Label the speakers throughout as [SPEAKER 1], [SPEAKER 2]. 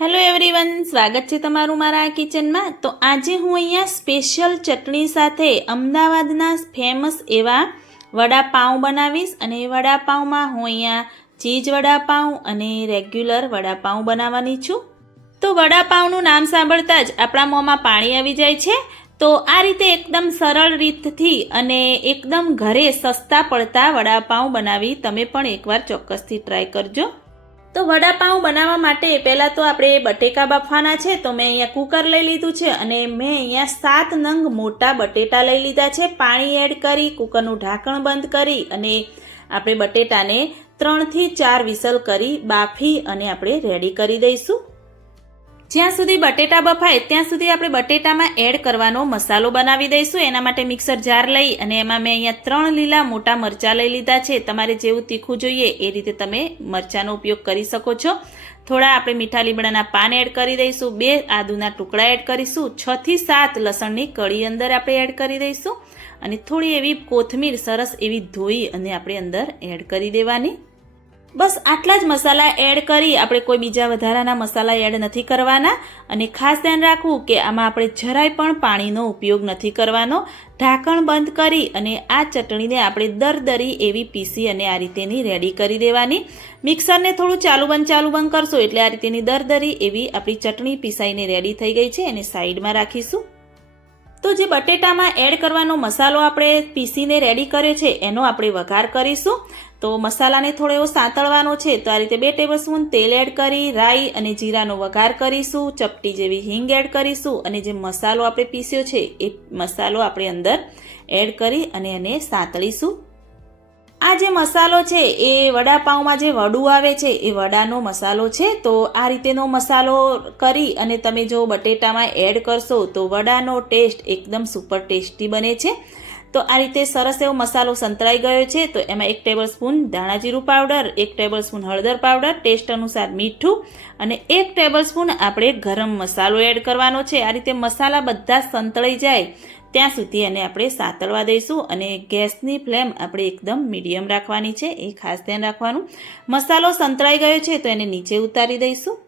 [SPEAKER 1] Hello everyone સ્વાગત છે તમારું મારા કિચનમાં તો આજે હું અહીંયા સ્પેશિયલ ચટણી સાથે અમદાવાદના ફેમસ એવા વડાપાઉં બનાવીશ અને એ વડાપાઉંમાં હું અહીંયા ચીઝ વડાપાઉં અને રેગ્યુલર વડાપાઉં બનાવવાની છું. તો વડાપાઉંનું નામ સાંભળતા જ આપણા મોંમાં પાણી આવી જાય છે. તો આ રીતે એકદમ સરળ રીતથી અને એકદમ ઘરે સસ્તા પડતા વડાપાઉં બનાવી તમે પણ એકવાર ચોક્કસથી ટ્રાય કરજો. તો વડાપાઉં બનાવવા માટે પહેલાં તો આપણે બટેકા બાફવાના છે, તો મેં અહીંયા કુકર લઈ લીધું છે અને મેં અહીંયા સાત નંગ મોટા બટેટા લઈ લીધા છે. પાણી એડ કરી, કુકરનું ઢાંકણ બંધ કરી અને આપણે બટેટાને ત્રણથી ચાર વિસલ કરી બાફી અને આપણે રેડી કરી દઈશું. જ્યાં સુધી બટેટા બફાય, ત્યાં સુધી આપણે બટેટામાં એડ કરવાનો મસાલો બનાવી દઈશું. એના માટે મિક્સર જાર લઈ અને એમાં મેં અહીંયા ત્રણ લીલા મોટા મરચાં લઈ લીધા છે. તમારે જેવું તીખું જોઈએ એ રીતે તમે મરચાંનો ઉપયોગ કરી શકો છો. થોડા આપણે મીઠા લીમડાના પાન એડ કરી દઈશું. બે આદુના ટુકડા એડ કરીશું. છથી સાત લસણની કળી અંદર આપણે એડ કરી દઈશું. અને થોડી એવી કોથમીર સરસ એવી ધોઈ અને આપણે અંદર એડ કરી દેવાની. બસ આટલા જ મસાલા એડ કરી, આપણે કોઈ બીજા વધારાના મસાલા એડ નથી કરવાના. અને ખાસ ધ્યાન રાખવું કે આમાં આપણે જરાય પણ પાણીનો ઉપયોગ નથી કરવાનો. ઢાંકણ બંધ કરી અને આ ચટણીને આપણે દરદરી એવી પીસી અને આ રીતેની રેડી કરી દેવાની. મિક્સરને થોડું ચાલુ બંધ ચાલુ બંધ કરશો એટલે આ રીતેની દરદરી એવી આપણી ચટણી પીસાઈને રેડી થઈ ગઈ છે, એને સાઈડમાં રાખીશું. તો જે બટેટામાં એડ કરવાનો મસાલો આપણે પીસીને રેડી કર્યો છે, એનો આપણે વઘાર કરીશું. તો મસાલાને થોડો એવો સાંતળવાનો છે, તો આ રીતે બે ટેબલસ્પૂન તેલ એડ કરી, રાઈ અને જીરાનો વઘાર કરીશું, ચપટી જેવી હિંગ એડ કરીશું અને જે મસાલો આપણે પીસ્યો છે, એ મસાલો આપણે અંદર એડ કરી અને એને સાંતળીશું. આ જે મસાલો છે, એ વડાપાઉંમાં જે વડું આવે છે, એ વડાનો મસાલો છે, તો આ રીતેનો મસાલો કરી અને તમે જો બટેટામાં એડ કરશો, તો વડાનો ટેસ્ટ એકદમ સુપર ટેસ્ટી બને છે. તો આ રીતે સરસ એવો મસાલો સંતળાઈ ગયો છે. તો એમાં એક ટેબલ સ્પૂન ધાણાજીરું પાવડર એક ટેબલ સ્પૂન હળદર પાવડર ટેસ્ટ અનુસાર મીઠું અને એક ટેબલ સ્પૂન આપણે ગરમ મસાલો એડ કરવાનો છે. આ રીતે મસાલા બધા સંતળાઈ જાય. ત્યાં સુધી એને આપણે સાતળવા દઈશું અને ગેસની ફ્લેમ આપણે એકદમ મીડિયમ રાખવાની છે. એ ખાસ ધ્યાન રાખવાનું. મસાલો સંતળાઈ ગયો છે તો એને નીચે ઉતારી દઈશું.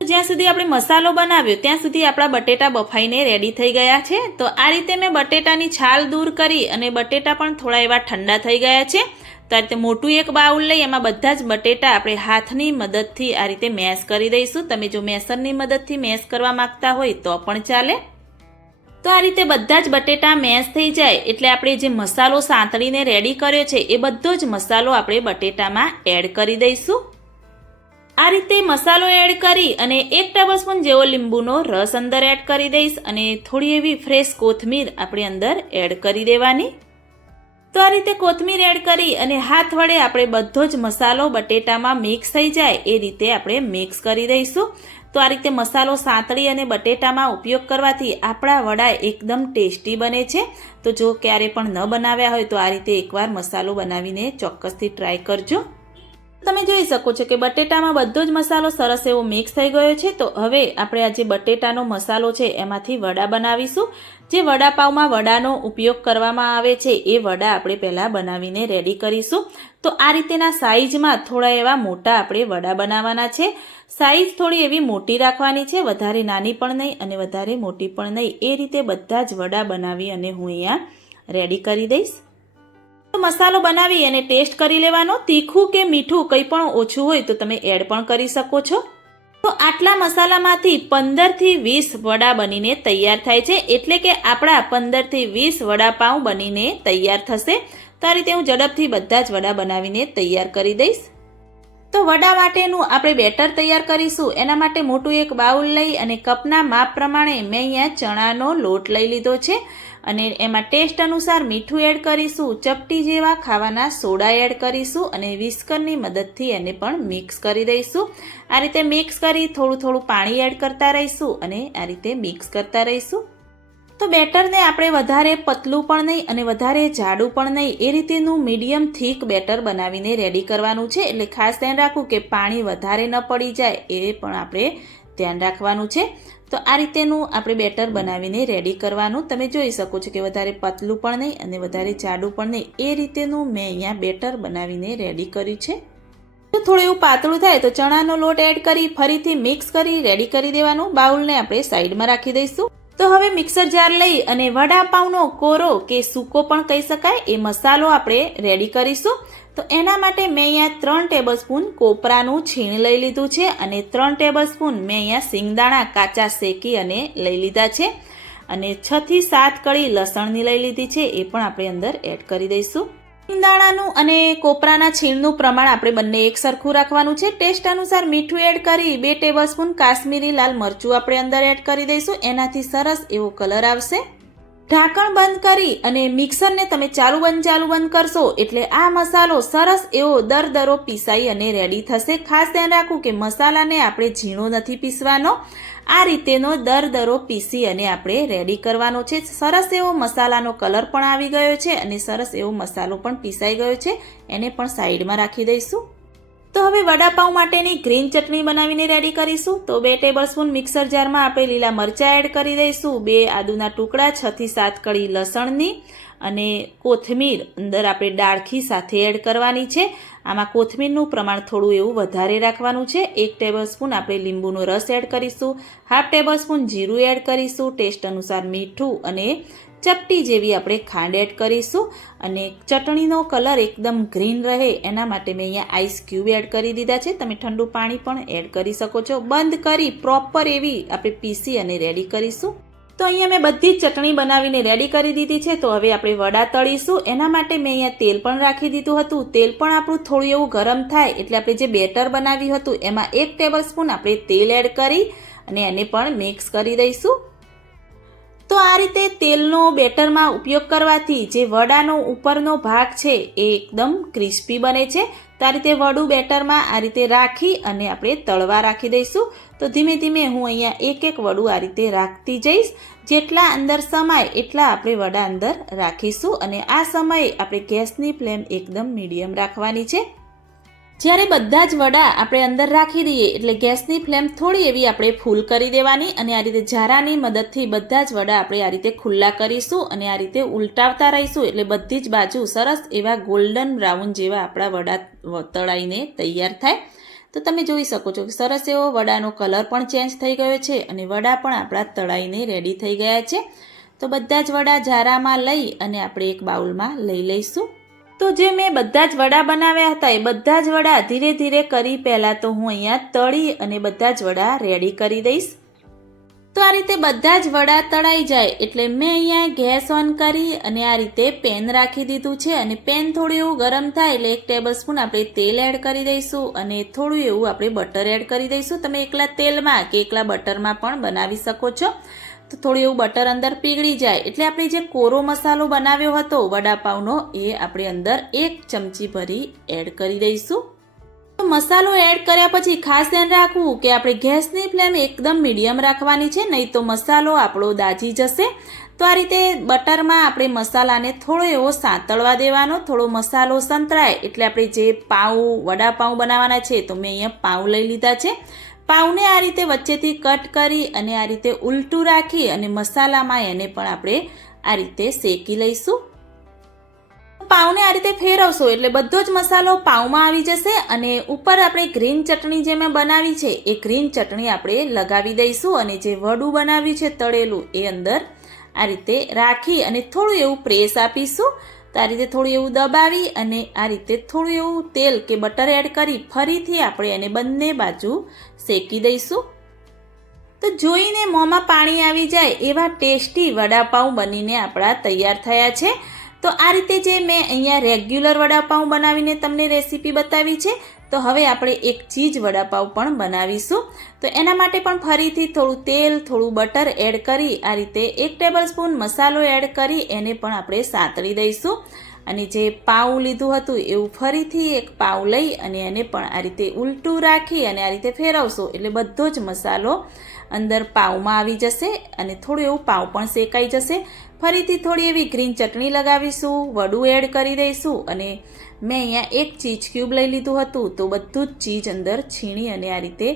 [SPEAKER 1] જ્યાં સુધી આપણે મસાલો બનાવ્યો, ત્યાં સુધી આપણા બટેટા બફાઈને રેડી થઈ ગયા છે. તો આ રીતે મેં બટેટાની છાલ દૂર કરી અને બટેટા પણ થોડા એવા ઠંડા થઈ ગયા છે. તો આ રીતે મોટું એક બાઉલ લઈ, એમાં બધા જ બટેટા આપણે હાથની મદદથી આ રીતે મેશ કરી દઈશું. તમે જો મેસરની મદદથી મેશ કરવા માંગતા હોય તો પણ ચાલે. તો આ રીતે બધા જ બટેટા મેશ થઈ જાય, એટલે આપણે જે મસાલો સાંતળીને રેડી કર્યો છે, એ બધો જ મસાલો આપણે બટેટામાં એડ કરી દઈશું. આ રીતે મસાલો એડ કરી અને એક ટેબલસ્પૂન જેવો લીંબુનો રસ અંદર એડ કરી દઈશ અને થોડી એવી ફ્રેશ કોથમીર આપણે અંદર એડ કરી દેવાની. તો આ રીતે કોથમીર એડ કરી અને હાથ વડે આપણે બધો જ મસાલો બટેટામાં મિક્સ થઈ જાય એ રીતે આપણે મિક્સ કરી દઈશું. તો આ રીતે મસાલો સાંતળી અને બટેટામાં ઉપયોગ કરવાથી આપણા વડા એકદમ ટેસ્ટી બને છે. તો જો ક્યારે પણ ન બનાવ્યા હોય તો આ રીતે એકવાર મસાલો બનાવીને ચોક્કસથી ટ્રાય કરજો. તમે જોઈ શકો છો કે બટેટામાં બધો જ મસાલો સરસ એવો મિક્સ થઈ ગયો છે. તો હવે આપણે આ જે બટેટાનો મસાલો છે એમાંથી વડા બનાવીશું. જે વડાપાવમાં વડાનો ઉપયોગ કરવામાં આવે છે એ વડા આપણે પહેલાં બનાવીને રેડી કરીશું. તો આ રીતેના સાઈઝમાં થોડા એવા મોટા આપણે વડા બનાવવાના છે. સાઈઝ થોડી એવી મોટી રાખવાની છે, વધારે નાની પણ નહીં અને વધારે મોટી પણ નહીં. એ રીતે બધા જ વડા બનાવી અને હું અહીંયા રેડી કરી દઈશ. મસાલો બનાવી અને ટેસ્ટ કરી લેવાનો. તીખું કે મીઠું કંઈ પણ ઓછું હોય તો તમે એડ પણ કરી શકો છો. તો આટલા મસાલામાંથી પંદરથી વીસ વડા બનીને તૈયાર થાય છે. એટલે કે આપણા પંદરથી વીસ વડાપાઉં બનીને તૈયાર થશે. તો આ રીતે હું ઝડપથી બધા જ વડા બનાવીને તૈયાર કરી દઈશ. તો વડા માટેનું આપણે બેટર તૈયાર કરીશું. એના માટે મોટું એક બાઉલ લઈ અને કપના માપ પ્રમાણે મેં અહીંયા ચણાનો લોટ લઈ લીધો છે. અને એમાં ટેસ્ટ અનુસાર મીઠું એડ કરીશું. ચપટી જેવા ખાવાના સોડા એડ કરીશું અને વિસ્કરની મદદથી એને પણ મિક્સ કરી દઈશું. આ રીતે મિક્સ કરી થોડું થોડું પાણી એડ કરતા રહીશું અને આ રીતે મિક્સ કરતા રહીશું. તો બેટરને આપણે વધારે પતલું પણ નહીં અને વધારે જાડું પણ નહીં. એ રીતેનું મીડિયમ થીક બેટર બનાવીને રેડી કરવાનું છે. એટલે ખાસ ધ્યાન રાખવું કે પાણી વધારે ન પડી જાય એ પણ આપણે ધ્યાન રાખવાનું છે. તો આ રીતેનું આપણે બેટર બનાવીને રેડી કરવાનું. તમે જોઈ શકો છો કે વધારે પતલું પણ નહીં અને વધારે જાડું પણ નહીં. એ રીતેનું મેં અહીંયા બેટર બનાવીને રેડી કર્યું છે. જો થોડું એવું પાતળું થાય તો ચણાનો લોટ એડ કરી ફરીથી મિક્સ કરી રેડી કરી દેવાનું. બાઉલને આપણે સાઈડમાં રાખી દઈશું. તો હવે મિક્સર જાર લઈ અને વડાપાઉંનો કોરો કે સૂકો પણ કહી શકાય, એ મસાલો આપણે રેડી કરીશું. તો એના માટે મેં અહીંયા ત્રણ ટેબલ સ્પૂન કોપરાનું છીણ લઈ લીધું છે અને ત્રણ ટેબલ સ્પૂન મેં અહીંયા સિંગદાણા કાચા શેકી અને લઈ લીધા છે. અને છથી સાત કળી લસણની લઈ લીધી છે, એ પણ આપણે અંદર એડ કરી દઈશું. સિંગદાણાનું અને કોપરાના છીણનું પ્રમાણ આપણે બંને એક સરખું રાખવાનું છે. ટેસ્ટ અનુસાર મીઠું એડ કરી બે ટેબલ સ્પૂન કાશ્મીરી લાલ મરચું આપણે અંદર એડ કરી દઈશું. એનાથી સરસ એવો કલર આવશે. ઢાંકણ બંધ કરી અને મિક્સરને તમે ચાલુ બંધ ચાલુ બંધ કરશો એટલે આ મસાલો સરસ એવો દરદરો પીસાઈ અને રેડી થશે. ખાસ ધ્યાન રાખવું કે મસાલાને આપણે ઝીણો નથી પીસવાનો. આ રીતેનો દરદરો પીસી અને આપણે રેડી કરવાનો છે. સરસ એવો મસાલાનો કલર પણ આવી ગયો છે અને સરસ એવો મસાલો પણ પીસાઈ ગયો છે. એને પણ સાઈડમાં રાખી દઈશું. તો હવે વડાપાઉં માટેની ગ્રીન ચટણી બનાવીને રેડી કરીશું. તો બે ટેબલ મિક્સર જારમાં આપણે લીલા મરચાં એડ કરી દઈશું. બે આદુના ટુકડા છથી સાત કળી લસણની. અને કોથમીર અંદર આપણે ડાળખી સાથે એડ કરવાની છે. આમાં કોથમીરનું પ્રમાણ થોડું એવું વધારે રાખવાનું છે. એક ટેબલ સ્પૂન આપણે લીંબુનો રસ એડ કરીશું, હાફ ટેબલ સ્પૂન જીરું એડ કરીશું, ટેસ્ટ અનુસાર મીઠું અને ચપટી જેવી આપણે ખાંડ એડ કરીશું. અને ચટણીનો કલર એકદમ ગ્રીન રહે, એના માટે મેં અહીંયા આઈસ ક્યુબ એડ કરી દીધા છે. તમે ઠંડુ પાણી પણ એડ કરી શકો છો. બંધ કરી, પ્રોપર એવી આપણે પીસી અને રેડી કરીશું. તો અહીંયા મેં બધી જ ચટણી બનાવીને રેડી કરી દીધી છે. તો હવે આપણે વડા તળીશું. એના માટે મેં અહીંયા તેલ પણ રાખી દીધું હતું. તેલ પણ આપણું થોડું એવું ગરમ થાય એટલે આપણે જે બેટર બનાવ્યું હતું, એમાં એક ટેબલ સ્પૂન આપણે તેલ એડ કરી અને એને પણ મિક્સ કરી દઈશું. તો આ રીતે તેલનો બેટરમાં ઉપયોગ કરવાથી જે વડાનો ઉપરનો ભાગ છે, એ એકદમ ક્રિસ્પી બને છે. તો આ રીતે વડું બેટરમાં આ રીતે રાખી અને આપણે તળવા રાખી દઈશું. તો ધીમે ધીમે હું અહીંયા એક એક વડું આ રીતે રાખતી જઈશ. જેટલા અંદર સમાય એટલા આપણે વડા અંદર રાખીશું. અને આ સમયે આપણે ગેસની ફ્લેમ એકદમ મીડિયમ રાખવાની છે. જ્યારે બધા જ વડા આપણે અંદર રાખી દઈએ એટલે ગેસની ફ્લેમ થોડી એવી આપણે ફૂલ કરી દેવાની અને આ રીતે ઝારાની મદદથી બધા જ વડા આપણે આ રીતે ખુલ્લા કરીશું અને આ રીતે ઉલટાવતા રહીશું એટલે બધી જ બાજુ સરસ એવા ગોલ્ડન બ્રાઉન જેવા આપણા વડા તળાઈને તૈયાર થાય. તો તમે જોઈ શકો છો કે સરસ એવો વડાનો કલર પણ ચેન્જ થઈ ગયો છે અને વડા પણ આપણા તળાઈને રેડી થઈ ગયા છે. તો બધા જ વડા ઝારામાં લઈ અને આપણે એક બાઉલમાં લઈ લઈશું. તો જે મેં બધા જ વડા બનાવ્યા હતા, એ બધા જ વડા ધીરે ધીરે કરી પહેલાં તો હું અહીંયા તળી અને બધા જ વડા રેડી કરી દઈશ. તો આ રીતે બધા જ વડા તળાઈ જાય એટલે મેં અહીંયા ગેસ ઓન કરી અને આ રીતે પેન રાખી દીધું છે અને પેન થોડું એવું ગરમ થાય એટલે એક ટેબલ સ્પૂન આપણે તેલ એડ કરી દઈશું અને થોડું એવું આપણે બટર એડ કરી દઈશું. તમે એકલા તેલમાં કે એકલા બટરમાં પણ બનાવી શકો છો. તો થોડું એવું બટર અંદર પીગળી જાય. એટલે આપણે જે કોરો મસાલો બનાવ્યો હતો, વડાપાવનો, એ આપણે અંદર એક ચમચી ભરી એડ કરી દઈશું. તો મસાલો એડ કર્યા પછી ખાસ ધ્યાન રાખવું કે આપણે ગેસની ફ્લેમ એકદમ મીડિયમ રાખવાની છે, નહીં તો મસાલો આપણો દાજી જશે. તો આ રીતે બટરમાં આપણે મસાલાને થોડો એવો સાંતળવા દેવાનો, થોડો મસાલો સંતળાય. એટલે આપણે જે પાઉં, વડાપાઉં બનાવવાના છે, તો મેં અહીંયા પાઉં લઈ લીધા છે. પાઉને આ રીતે વચ્ચેથી કટ કરી અને આ રીતે ઉલટું રાખી અને મસાલામાં એને પણ આપણે આ રીતે શેકી લઈશું. પાઉને આ રીતે ફેરવશો એટલે બધો જ મસાલો પાઉમાં આવી જશે અને ઉપર આપણે ગ્રીન ચટણી જે મેં બનાવી છે, એ ગ્રીન ચટણી આપણે લગાવી દઈશું અને જે વડું બનાવ્યું છે તળેલું, એ અંદર આ રીતે રાખી અને થોડું એવું પ્રેસ આપીશું. તો આ રીતે થોડું એવું દબાવી અને આ રીતે થોડું એવું તેલ કે બટર એડ કરી ફરીથી આપણે એને બંને બાજુ શેકી દઈશું? તો જોઈને મોંમાં પાણી આવી જાય એવા ટેસ્ટી વડાપાઉં બનીને આપણા તૈયાર થયા છે. તો આ રીતે જે મેં અહીંયા રેગ્યુલર વડાપાઉં બનાવીને તમને રેસીપી બતાવી છે, તો હવે આપણે એક ચીજ વડાપાઉં પણ બનાવીશું. તો એના માટે પણ ફરીથી થોડું તેલ, થોડું બટર એડ કરી આ રીતે એક ટેબલ સ્પૂન મસાલો એડ કરી એને પણ આપણે સાતળી દઈશું. અને જે પાઉં લીધું હતું એવું ફરીથી એક પાઉં લઈ અને એને પણ આ રીતે ઉલટું રાખી અને આ રીતે ફેરવશો. એટલે બધો જ મસાલો અંદર પાઉંમાં આવી જશે અને થોડું એવું પાઉં પણ શેકાઈ જશે. ફરીથી થોડી એવી ગ્રીન ચટણી લગાવીશું, વડું એડ કરી દઈશું અને મેં અહીંયા એક ચીજ ક્યુબ લઈ લીધું હતું, તો બધું જ ચીજ અંદર છીણી અને આ રીતે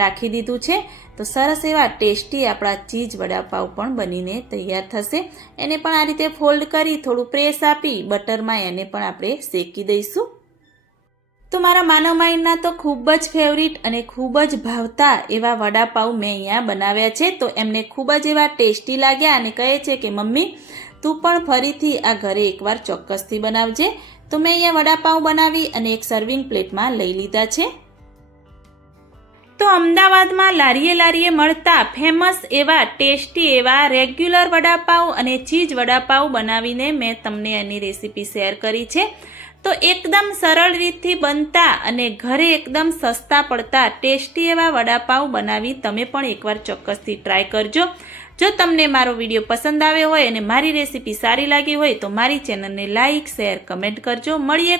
[SPEAKER 1] રાખી દીધું છે. તો સરસ એવા ટેસ્ટી આપણા ચીજ વડાપાવ પણ બનીને તૈયાર થશે. એને પણ આ રીતે ફોલ્ડ કરી થોડું પ્રેસ આપી બટરમાં એને પણ આપણે શેકી દઈશું. તો મારા માનવ માઇન્ડના તો ખૂબ જ ફેવરિટ અને ખૂબ જ ભાવતા એવા વડાપાઉ મેં અહીંયા બનાવ્યા છે. તો એમને ખૂબ જ એવા ટેસ્ટી લાગ્યા અને કહે છે કે, મમ્મી, તું પણ ફરીથી આ ઘરે એકવાર ચોક્કસથી બનાવજે. તો મેં અહીંયા વડાપાઉં બનાવી અને એક સર્વિંગ પ્લેટમાં લઈ લીધા છે. તો અમદાવાદમાં લારીએ લારીએ મળતા ફેમસ એવા ટેસ્ટી એવા રેગ્યુલર વડાપાઉં અને ચીઝ વડાપાઉં બનાવીને મેં તમને એની રેસીપી શેર કરી છે. તો એકદમ સરળ રીતથી બનતા અને ઘરે એકદમ સસ્તા પડતા ટેસ્ટી એવા વડાપાઉં બનાવી તમે પણ એકવાર ચોક્કસથી ટ્રાય કરજો. જો તમને મારો વીડિયો પસંદ આવ્યો હોય અને મારી રેસીપી સારી લાગી હોય તો મારી ચેનલને લાઇક શેર, કમેન્ટ કરજો. મળીએ